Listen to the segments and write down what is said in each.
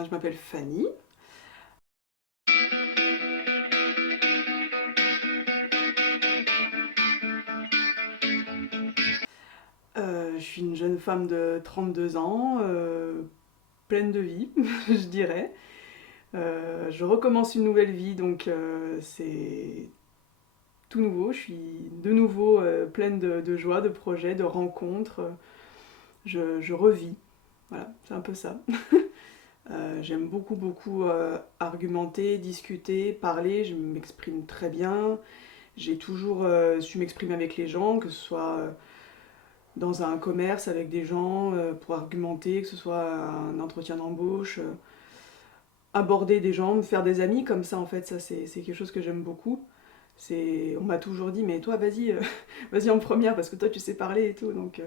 Je m'appelle Fanny. Je suis une jeune femme de 32 ans, pleine de vie, je dirais. Je recommence une nouvelle vie, donc c'est tout nouveau. Je suis de nouveau pleine de joie, de projets, de rencontres. Je revis. Voilà, c'est un peu ça. J'aime beaucoup argumenter, discuter, parler. Je m'exprime très bien. J'ai toujours su m'exprimer avec les gens, que ce soit dans un commerce avec des gens pour argumenter, que ce soit un entretien d'embauche, aborder des gens, me faire des amis comme ça en fait, ça c'est quelque chose que j'aime beaucoup. On m'a toujours dit mais toi vas-y, vas-y en première parce que toi tu sais parler et tout, donc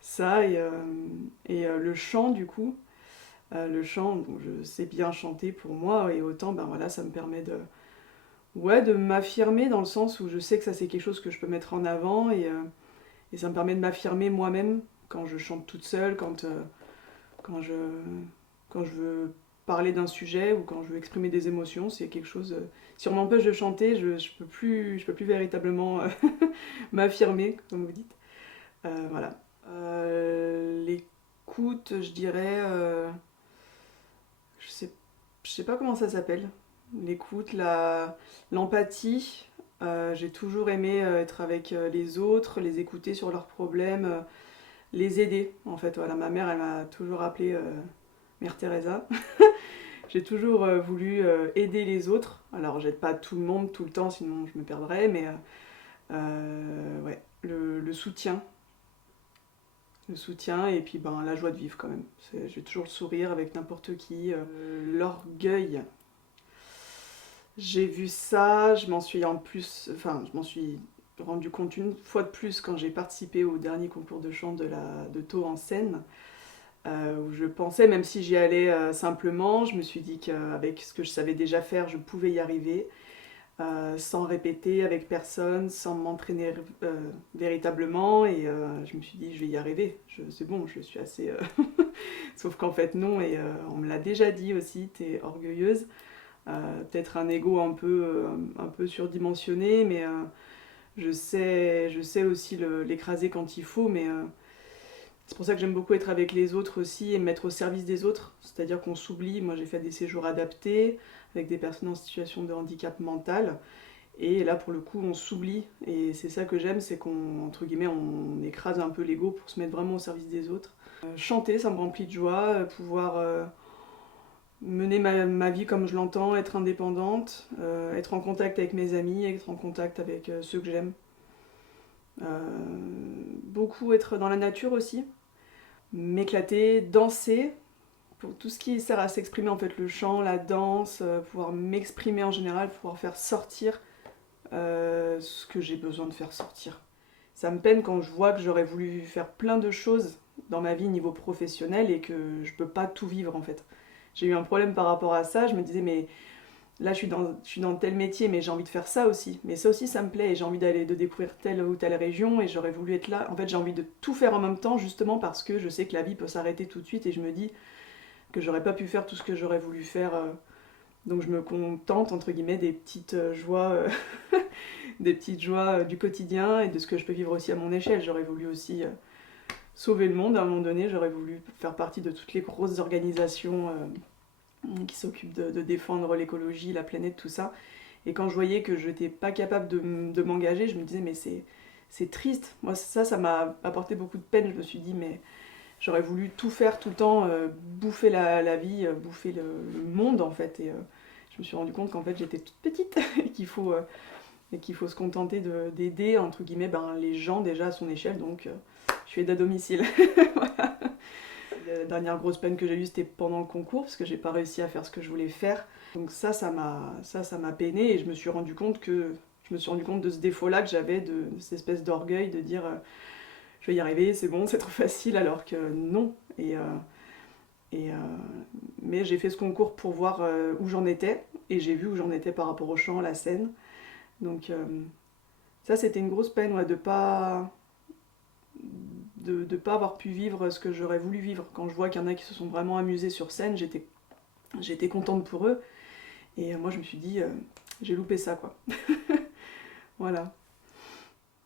ça le chant du coup, le chant, bon, je sais bien chanter pour moi et autant ben voilà ça me permet de m'affirmer dans le sens où je sais que ça c'est quelque chose que je peux mettre en avant et ça me permet de m'affirmer moi-même quand je chante toute seule, quand je, quand je veux parler d'un sujet ou quand je veux exprimer des émotions. C'est quelque chose. Si on m'empêche de chanter, je peux plus véritablement m'affirmer, comme vous dites. Voilà. L'écoute, je dirais. Je sais, je sais pas comment ça s'appelle. L'écoute, l'empathie. J'ai toujours aimé être avec les autres, les écouter sur leurs problèmes, les aider. En fait, voilà, ma mère, elle m'a toujours appelée Mère Teresa. J'ai toujours voulu aider les autres. Alors, j'aide pas tout le monde tout le temps, sinon je me perdrais, mais ouais, le soutien. Le soutien et puis ben, la joie de vivre quand même. J'ai toujours le sourire avec n'importe qui. L'orgueil. J'ai vu ça, je m'en suis rendu compte une fois de plus quand j'ai participé au dernier concours de chant de Taux en Seine. Où je pensais, même si j'y allais simplement, je me suis dit qu'avec ce que je savais déjà faire, je pouvais y arriver, sans répéter avec personne, sans m'entraîner véritablement, et je me suis dit, je vais y arriver, c'est bon, je suis assez... Sauf qu'en fait, non, et on me l'a déjà dit aussi, t'es orgueilleuse, peut-être un ego un peu surdimensionné, mais je sais aussi l'écraser quand il faut, mais c'est pour ça que j'aime beaucoup être avec les autres aussi et me mettre au service des autres. C'est-à-dire qu'on s'oublie. Moi, j'ai fait des séjours adaptés avec des personnes en situation de handicap mental. Et là, pour le coup, on s'oublie. Et c'est ça que j'aime, c'est qu'on, entre guillemets, on écrase un peu l'ego pour se mettre vraiment au service des autres. Chanter, ça me remplit de joie. Pouvoir mener ma vie comme je l'entends, être indépendante, être en contact avec mes amis, être en contact avec ceux que j'aime. Beaucoup être dans la nature aussi, m'éclater, danser, pour tout ce qui sert à s'exprimer, en fait, le chant, la danse, pouvoir m'exprimer en général, pouvoir faire sortir ce que j'ai besoin de faire sortir. Ça me peine quand je vois que j'aurais voulu faire plein de choses dans ma vie niveau professionnel et que je peux pas tout vivre en fait. J'ai eu un problème par rapport à ça, je me disais mais là je suis dans tel métier mais j'ai envie de faire ça aussi. Mais ça aussi ça me plaît et j'ai envie de découvrir telle ou telle région et j'aurais voulu être là. En fait j'ai envie de tout faire en même temps justement parce que je sais que la vie peut s'arrêter tout de suite et je me dis que j'aurais pas pu faire tout ce que j'aurais voulu faire. Donc je me contente entre guillemets des petites joies, des petites joies du quotidien et de ce que je peux vivre aussi à mon échelle. J'aurais voulu aussi sauver le monde à un moment donné. J'aurais voulu faire partie de toutes les grosses organisations qui s'occupent de défendre l'écologie, la planète, tout ça. Et quand je voyais que je n'étais pas capable de m'engager, je me disais mais c'est triste. Moi ça m'a apporté beaucoup de peine. Je me suis dit mais j'aurais voulu tout faire tout le temps, bouffer la vie, bouffer le monde en fait. Et je me suis rendu compte qu'en fait j'étais toute petite et qu'il faut se contenter d'aider entre guillemets ben, les gens déjà à son échelle. Donc je suis aide à domicile. Voilà. La dernière grosse peine que j'ai eue c'était pendant le concours parce que j'ai pas réussi à faire ce que je voulais faire. Donc ça m'a peiné et je me suis rendu compte de ce défaut-là que j'avais, de cette espèce d'orgueil de dire je vais y arriver, c'est bon, c'est trop facile, alors que non. Et, mais j'ai fait ce concours pour voir où j'en étais, et j'ai vu où j'en étais par rapport au chant, à la scène. Donc ça, c'était une grosse peine, ouais, de pas avoir pu vivre ce que j'aurais voulu vivre. Quand je vois qu'il y en a qui se sont vraiment amusés sur scène, j'étais J'étais contente pour eux. Et moi, je me suis dit, j'ai loupé ça, quoi. Voilà.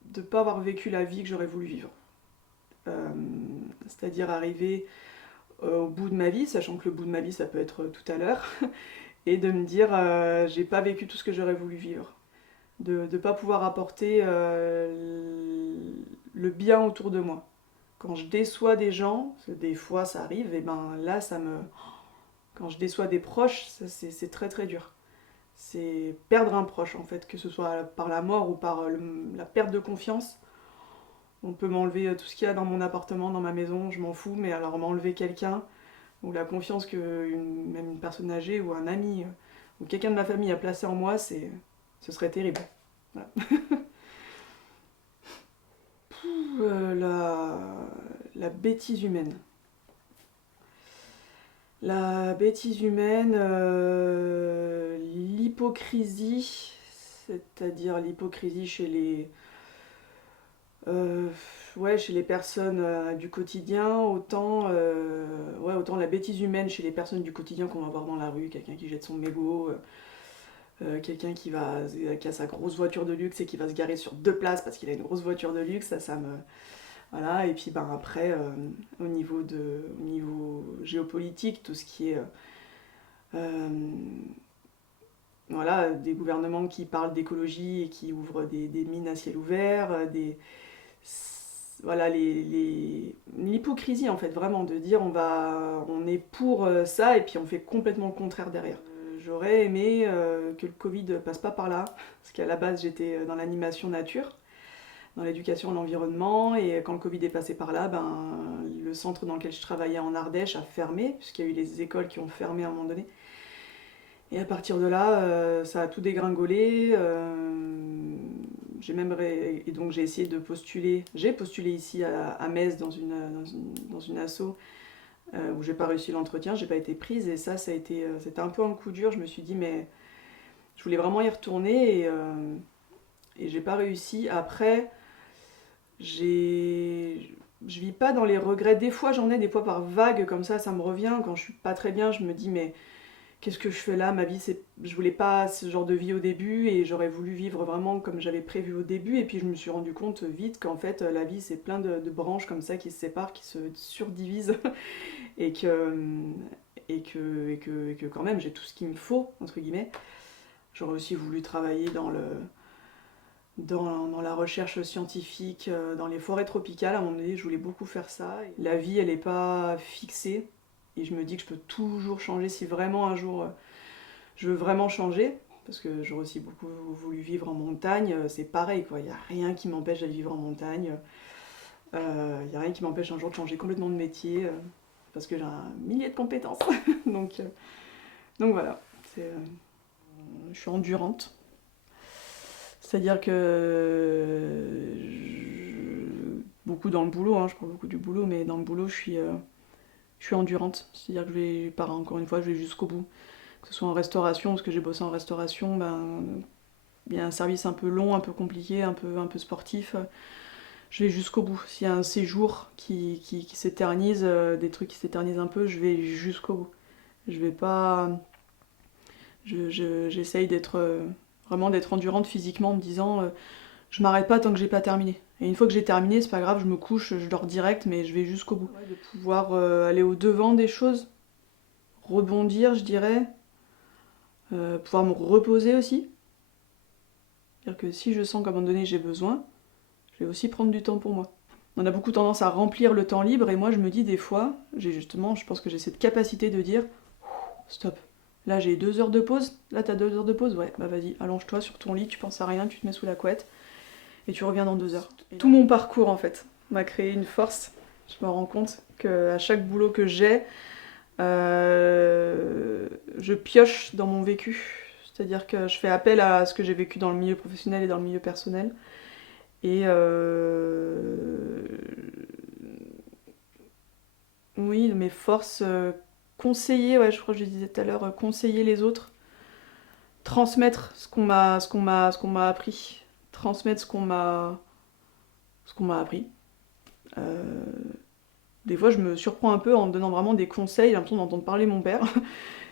De ne pas avoir vécu la vie que j'aurais voulu vivre. C'est-à-dire arriver au bout de ma vie, sachant que le bout de ma vie, ça peut être tout à l'heure, et de me dire, j'ai pas vécu tout ce que j'aurais voulu vivre. De ne pas pouvoir apporter le bien autour de moi. Quand je déçois des gens, des fois ça arrive, et ben là, quand je déçois des proches, c'est très très dur. C'est perdre un proche en fait, que ce soit par la mort ou par la perte de confiance. On peut m'enlever tout ce qu'il y a dans mon appartement, dans ma maison, je m'en fous, mais alors m'enlever quelqu'un, ou la confiance que même une personne âgée ou un ami ou quelqu'un de ma famille a placé en moi, ce serait terrible. Voilà. La bêtise humaine. La bêtise humaine, l'hypocrisie, c'est-à-dire l'hypocrisie euh, chez les personnes du quotidien, autant la bêtise humaine chez les personnes du quotidien qu'on va voir dans la rue, quelqu'un qui jette son mégot, quelqu'un qui a sa grosse voiture de luxe et qui va se garer sur 2 places parce qu'il a une grosse voiture de luxe, ça me... Voilà, et puis après, au niveau géopolitique, tout ce qui est euh, voilà, des gouvernements qui parlent d'écologie et qui ouvrent des mines à ciel ouvert, voilà, l'hypocrisie en fait, vraiment, de dire on est pour ça et puis on fait complètement le contraire derrière. J'aurais aimé que le Covid passe pas par là, parce qu'à la base j'étais dans l'animation nature, dans l'éducation à l'environnement, et quand le Covid est passé par là, le centre dans lequel je travaillais en Ardèche a fermé, puisqu'il y a eu les écoles qui ont fermé à un moment donné. Et à partir de là, ça a tout dégringolé. Et donc j'ai essayé de postuler. J'ai postulé ici à Metz dans une asso où j'ai pas réussi l'entretien, j'ai pas été prise, et c'était un peu un coup dur. Je me suis dit mais je voulais vraiment y retourner, et j'ai pas réussi. Après, je vis pas dans les regrets. Des fois j'en ai, des fois par vague comme ça me revient. Quand je suis pas très bien, je me dis mais qu'est-ce que je fais là? Ma vie, je voulais pas ce genre de vie au début, et j'aurais voulu vivre vraiment comme j'avais prévu au début. Et puis je me suis rendu compte vite qu'en fait la vie c'est plein de branches comme ça qui se séparent, qui se surdivisent, et que quand même j'ai tout ce qu'il me faut entre guillemets. J'aurais aussi voulu travailler dans la recherche scientifique, dans les forêts tropicales. À un moment donné, je voulais beaucoup faire ça. La vie, elle n'est pas fixée. Et je me dis que je peux toujours changer si vraiment un jour je veux vraiment changer. Parce que j'aurais aussi beaucoup voulu vivre en montagne. C'est pareil, quoi. Il n'y a rien qui m'empêche d'aller vivre en montagne. Il n'y a rien qui m'empêche un jour de changer complètement de métier. Parce que j'ai un millier de compétences. donc, voilà. Je suis endurante. C'est-à-dire que beaucoup dans le boulot, hein, je parle beaucoup du boulot, mais dans le boulot, je suis endurante. C'est-à-dire que encore une fois, je vais jusqu'au bout. Que ce soit en restauration, parce que j'ai bossé en restauration, il y a un service un peu long, un peu compliqué, un peu sportif. Je vais jusqu'au bout. S'il y a un séjour qui s'éternise, des trucs qui s'éternisent un peu, je vais jusqu'au bout. Je vais pas... J'essaye vraiment d'être endurante physiquement, en me disant je m'arrête pas tant que j'ai pas terminé. Et une fois que j'ai terminé, c'est pas grave, je me couche, je dors direct, mais je vais jusqu'au bout. Ouais, de pouvoir aller au devant des choses, rebondir, je dirais, pouvoir me reposer aussi. C'est-à-dire que si je sens qu'à un moment donné j'ai besoin, je vais aussi prendre du temps pour moi. On a beaucoup tendance à remplir le temps libre, et moi je me dis des fois, je pense que j'ai cette capacité de dire stop. Là j'ai 2 heures de pause, là t'as 2 heures de pause, ouais, bah vas-y, allonge-toi sur ton lit, tu penses à rien, tu te mets sous la couette, et tu reviens dans 2 heures. Tout mon parcours en fait m'a créé une force. Je me rends compte qu'à chaque boulot que j'ai, je pioche dans mon vécu. C'est-à-dire que je fais appel à ce que j'ai vécu dans le milieu professionnel et dans le milieu personnel. Et oui, mes forces, conseiller, ouais, je crois que je disais tout à l'heure, conseiller les autres, transmettre ce qu'on m'a appris, transmettre ce qu'on m'a appris. Des fois, je me surprends un peu en me donnant vraiment des conseils, j'ai l'impression d'entendre parler mon père.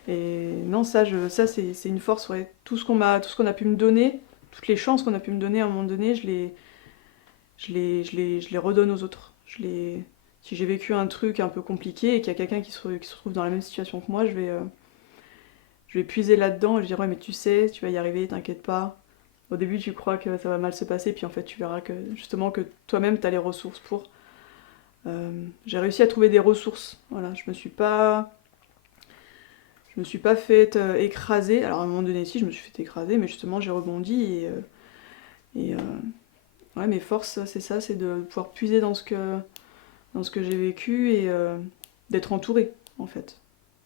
Et non, ça c'est une force, ouais. Tout ce qu'on a pu me donner, toutes les chances qu'on a pu me donner à un moment donné, je les redonne aux autres. Si j'ai vécu un truc un peu compliqué et qu'il y a quelqu'un qui se retrouve dans la même situation que moi, je vais puiser là-dedans et je dirais ouais, mais tu sais, tu vas y arriver, t'inquiète pas. Au début, tu crois que ça va mal se passer, puis en fait, tu verras que justement que toi-même, t'as les ressources pour. J'ai réussi à trouver des ressources. Voilà, je me suis pas fait écraser. Alors à un moment donné, si, je me suis fait écraser, mais justement, j'ai rebondi et ouais, mes forces, c'est ça, c'est de pouvoir puiser dans ce que j'ai vécu et d'être entourée, en fait.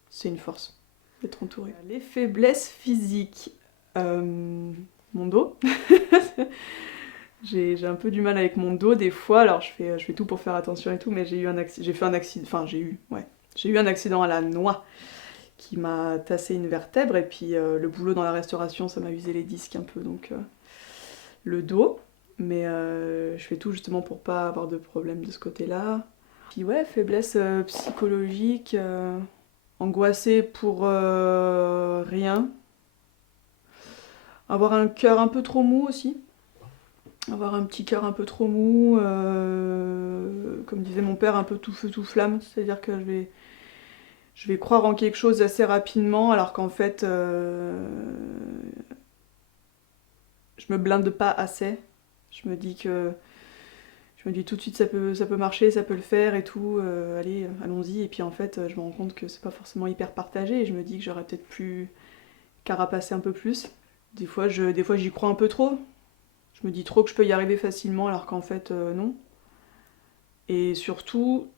C'est une force, d'être entourée. Les faiblesses physiques. Mon dos. J'ai un peu du mal avec mon dos des fois, alors je fais tout pour faire attention et tout, mais j'ai fait un accident, enfin j'ai eu un accident à la noix qui m'a tassé une vertèbre et puis le boulot dans la restauration ça m'a usé les disques un peu, donc le dos, mais je fais tout justement pour pas avoir de problème de ce côté-là. Puis ouais, faiblesse psychologique, angoissée pour rien, avoir un cœur un peu trop mou aussi. Avoir un petit cœur un peu trop mou, comme disait mon père, un peu tout feu tout flamme, c'est-à-dire que je vais croire en quelque chose assez rapidement, alors qu'en fait, je me blinde pas assez. Je me dis que, je me dis tout de suite ça peut marcher, ça peut le faire et tout, allez, allons-y. Et puis en fait, je me rends compte que c'est pas forcément hyper partagé et je me dis que j'aurais peut-être pu carapacer un peu plus. Des fois j'y crois un peu trop. Je me dis trop que je peux y arriver facilement alors qu'en fait, non. Et surtout,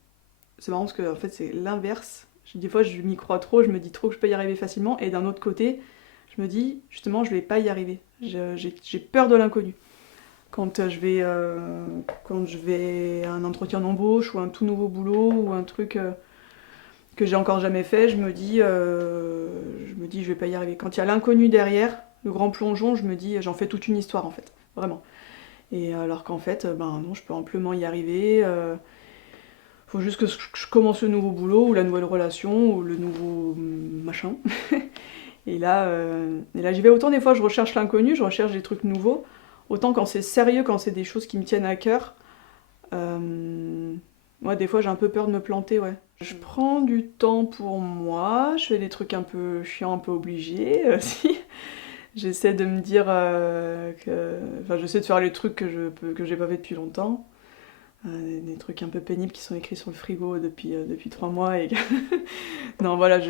c'est marrant parce que en fait c'est l'inverse. Des fois je m'y crois trop, je me dis trop que je peux y arriver facilement, et d'un autre côté, je me dis justement je vais pas y arriver. J'ai peur de l'inconnu. Quand je vais à un entretien d'embauche ou un tout nouveau boulot ou un truc que j'ai encore jamais fait, je me dis je vais pas y arriver. Quand il y a l'inconnu derrière, le grand plongeon, je me dis j'en fais toute une histoire en fait, vraiment. Et alors qu'en fait, ben non, je peux amplement y arriver. Faut juste que je commence le nouveau boulot ou la nouvelle relation ou le nouveau machin. Et là j'y vais. Autant des fois je recherche l'inconnu, je recherche des trucs nouveaux. Autant quand c'est sérieux, quand c'est des choses qui me tiennent à cœur, moi des fois j'ai un peu peur de me planter, ouais. Je prends du temps pour moi, je fais des trucs un peu chiants, un peu obligés aussi. J'essaie de me dire Enfin, j'essaie de faire les trucs que j'ai pas fait depuis longtemps. Des trucs un peu pénibles qui sont écrits sur le frigo depuis 3 mois. Non, voilà,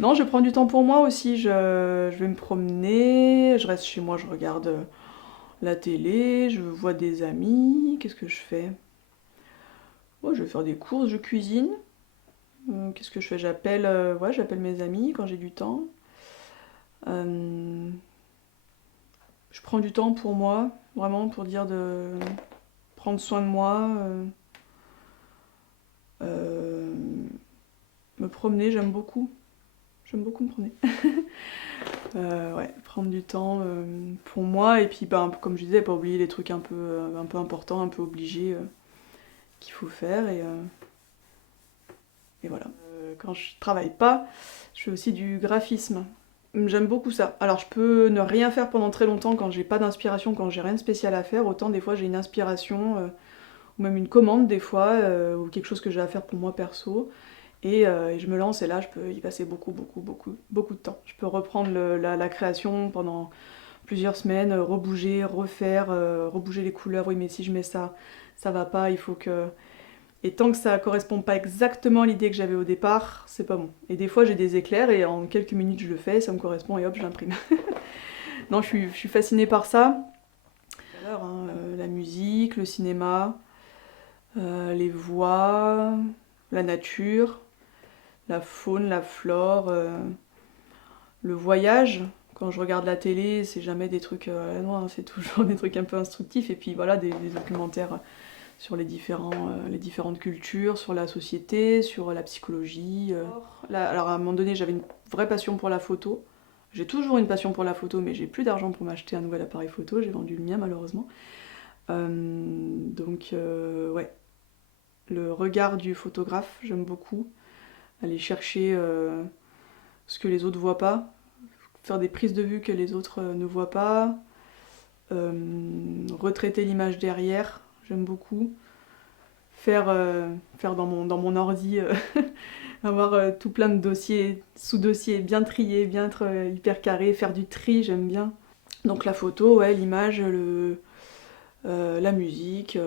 non, je prends du temps pour moi aussi. Je vais me promener, je reste chez moi, je regarde la télé, je vois des amis. Qu'est-ce que je fais? Oh, je vais faire des courses, je cuisine. Qu'est-ce que je fais? Ouais, j'appelle mes amis quand j'ai du temps. Euh, je prends du temps pour moi, vraiment pour dire de prendre soin de moi. Euh, Me promener, j'aime beaucoup. J'aime beaucoup me promener. Ouais, prendre du temps pour moi et puis ben, comme je disais, pas oublier les trucs un peu importants, un peu obligés qu'il faut faire et voilà. Quand je travaille pas, je fais aussi du graphisme. J'aime beaucoup ça. Alors je peux ne rien faire pendant très longtemps quand j'ai pas d'inspiration, quand j'ai rien de spécial à faire. Autant des fois j'ai une inspiration ou même une commande des fois ou quelque chose que j'ai à faire pour moi perso. Et je me lance et là je peux y passer beaucoup de temps. Je peux reprendre la création pendant plusieurs semaines, rebouger, refaire, rebouger les couleurs. Oui mais si je mets ça, ça va pas, il faut que... Et tant que ça correspond pas exactement à l'idée que j'avais au départ, c'est pas bon. Et des fois j'ai des éclairs et en quelques minutes je le fais, ça me correspond et hop je l'imprime. Non, je suis fascinée par ça. Alors, hein, la musique, le cinéma, les voix, la nature, la faune, la flore, le voyage. Quand je regarde la télé, c'est jamais des trucs à la noix, hein, c'est toujours des trucs un peu instructifs. Et puis voilà, des documentaires sur les différentes cultures, sur la société, sur la psychologie. Là, alors à un moment donné, j'avais une vraie passion pour la photo. J'ai toujours une passion pour la photo, mais j'ai plus d'argent pour m'acheter un nouvel appareil photo. J'ai vendu le mien malheureusement. Ouais, le regard du photographe, j'aime beaucoup. Aller chercher ce que les autres voient pas, faire des prises de vue que les autres ne voient pas, retraiter l'image derrière, j'aime beaucoup. Faire dans mon ordi, avoir tout plein de dossiers, sous-dossiers bien triés, bien être hyper carré, faire du tri, j'aime bien. Donc la photo, ouais, l'image, la musique,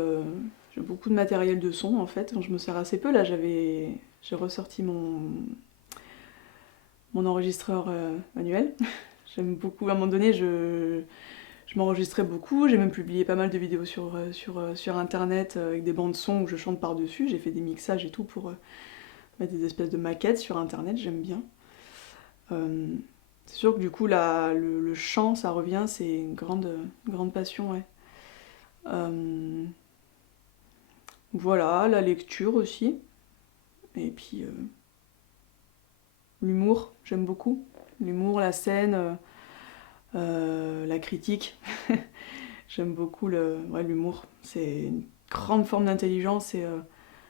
j'ai beaucoup de matériel de son en fait, dont je me sers assez peu. Là j'ai ressorti mon enregistreur manuel. J'aime beaucoup, à un moment donné je m'enregistrais beaucoup, j'ai même publié pas mal de vidéos sur internet avec des bandes son où je chante par-dessus, j'ai fait des mixages et tout pour mettre des espèces de maquettes sur internet, j'aime bien. C'est sûr que du coup le chant ça revient, c'est une grande passion, ouais. Voilà, la lecture aussi, et puis l'humour, j'aime beaucoup. L'humour, la scène, la critique. J'aime beaucoup l'humour. C'est une grande forme d'intelligence et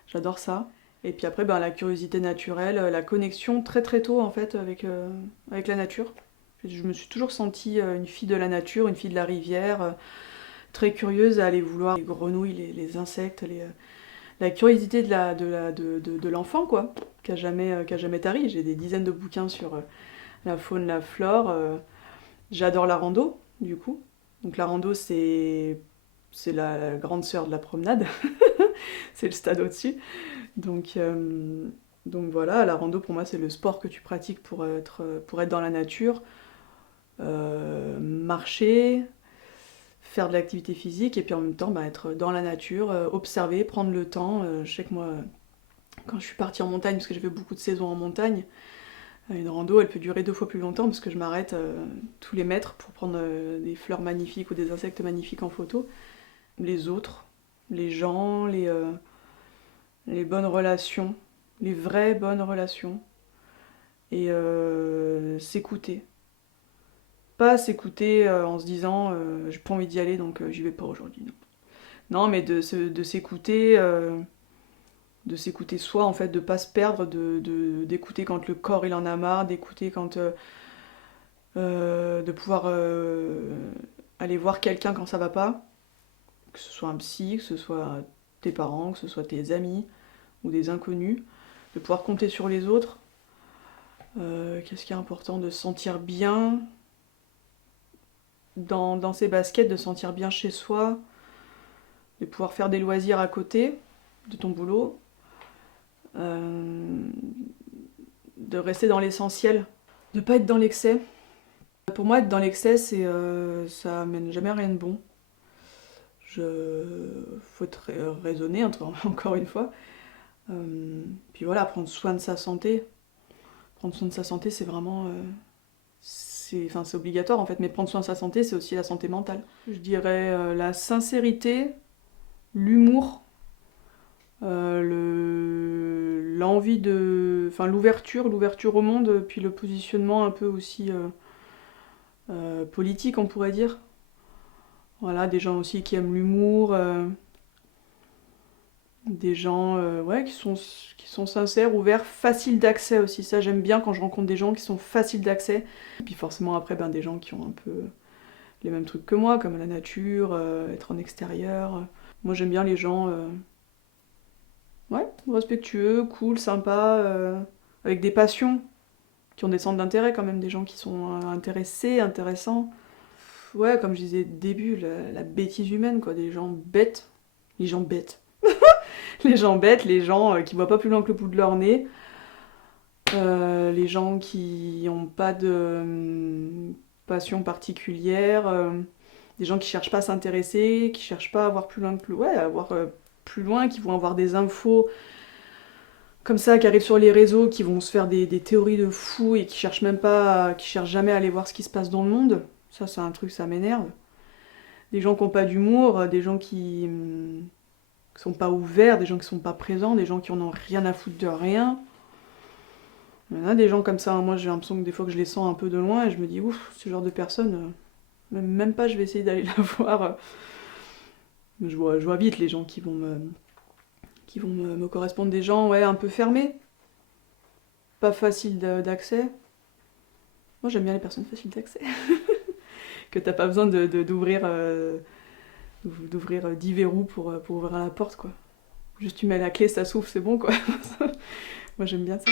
j'adore ça. Et puis après, la curiosité naturelle, la connexion très très tôt en fait avec la nature. Je me suis toujours sentie une fille de la nature, une fille de la rivière, très curieuse à aller vouloir les grenouilles, les insectes, la curiosité de l'enfant quoi, qui a jamais tari. J'ai des dizaines de bouquins sur la faune, la flore. J'adore la rando, du coup. Donc la rando, c'est la grande sœur de la promenade. C'est le stade au-dessus. Donc, donc voilà, la rando pour moi c'est le sport que tu pratiques pour être dans la nature, marcher, faire de l'activité physique et puis en même temps être dans la nature, observer, prendre le temps. Je sais que moi, quand je suis partie en montagne, parce que j'ai fait beaucoup de saisons en montagne, une rando elle peut durer 2 fois plus longtemps parce que je m'arrête tous les mètres pour prendre des fleurs magnifiques ou des insectes magnifiques en photo. Les autres, les gens, les bonnes relations, les vraies bonnes relations, et s'écouter. Pas s'écouter en se disant j'ai pas envie d'y aller donc j'y vais pas aujourd'hui. Non, non mais de s'écouter, soi en fait, de pas se perdre, d'écouter quand le corps il en a marre, d'écouter quand de pouvoir aller voir quelqu'un quand ça va pas, que ce soit un psy, que ce soit tes parents, que ce soit tes amis ou des inconnus, de pouvoir compter sur les autres. Qu'est-ce qui est important? De se sentir bien dans ses baskets, de se sentir bien chez soi, de pouvoir faire des loisirs à côté de ton boulot, de rester dans l'essentiel, de pas être dans l'excès. Pour moi, être dans l'excès, ça amène jamais à rien de bon. Faut être raisonné, encore une fois. Puis voilà, prendre soin de sa santé. Prendre soin de sa santé, c'est vraiment... c'est obligatoire en fait, mais prendre soin de sa santé, c'est aussi la santé mentale. Je dirais la sincérité, l'humour, l'envie l'ouverture au monde, puis le positionnement un peu aussi politique, on pourrait dire. Voilà, des gens aussi qui aiment l'humour, des gens ouais, qui sont sincères, ouverts, faciles d'accès aussi. Ça, j'aime bien quand je rencontre des gens qui sont faciles d'accès. Et puis forcément, après, des gens qui ont un peu les mêmes trucs que moi, comme la nature, être en extérieur. Moi, j'aime bien les gens ouais, respectueux, cool, sympas, avec des passions, qui ont des centres d'intérêt quand même, des gens qui sont intéressés, intéressants. Ouais, comme je disais au début, la bêtise humaine, quoi, des gens bêtes. Les gens bêtes. Les gens bêtes, les gens qui voient pas plus loin que le bout de leur nez, les gens qui n'ont pas de passion particulière, des gens qui cherchent pas à s'intéresser, qui cherchent pas à voir plus loin ouais, à voir plus loin, qui vont avoir des infos comme ça qui arrivent sur les réseaux, qui vont se faire des théories de fous et qui cherchent même pas, qui cherchent jamais à aller voir ce qui se passe dans le monde. Ça, c'est un truc, ça m'énerve. Des gens qui n'ont pas d'humour, des gens qui sont pas ouverts, des gens qui sont pas présents, des gens qui en ont rien à foutre de rien. Il y en a des gens comme ça, hein. Moi j'ai l'impression que des fois que je les sens un peu de loin et je me dis ouf, ce genre de personne, même pas je vais essayer d'aller la voir. Je vois vite les gens qui vont me correspondre, des gens ouais, un peu fermés, pas facile d'accès, Moi j'aime bien les personnes faciles d'accès. Que t'as pas besoin d'ouvrir 10 verrous pour ouvrir la porte, quoi. Juste tu mets la clé, ça s'ouvre, c'est bon, quoi. Moi j'aime bien ça.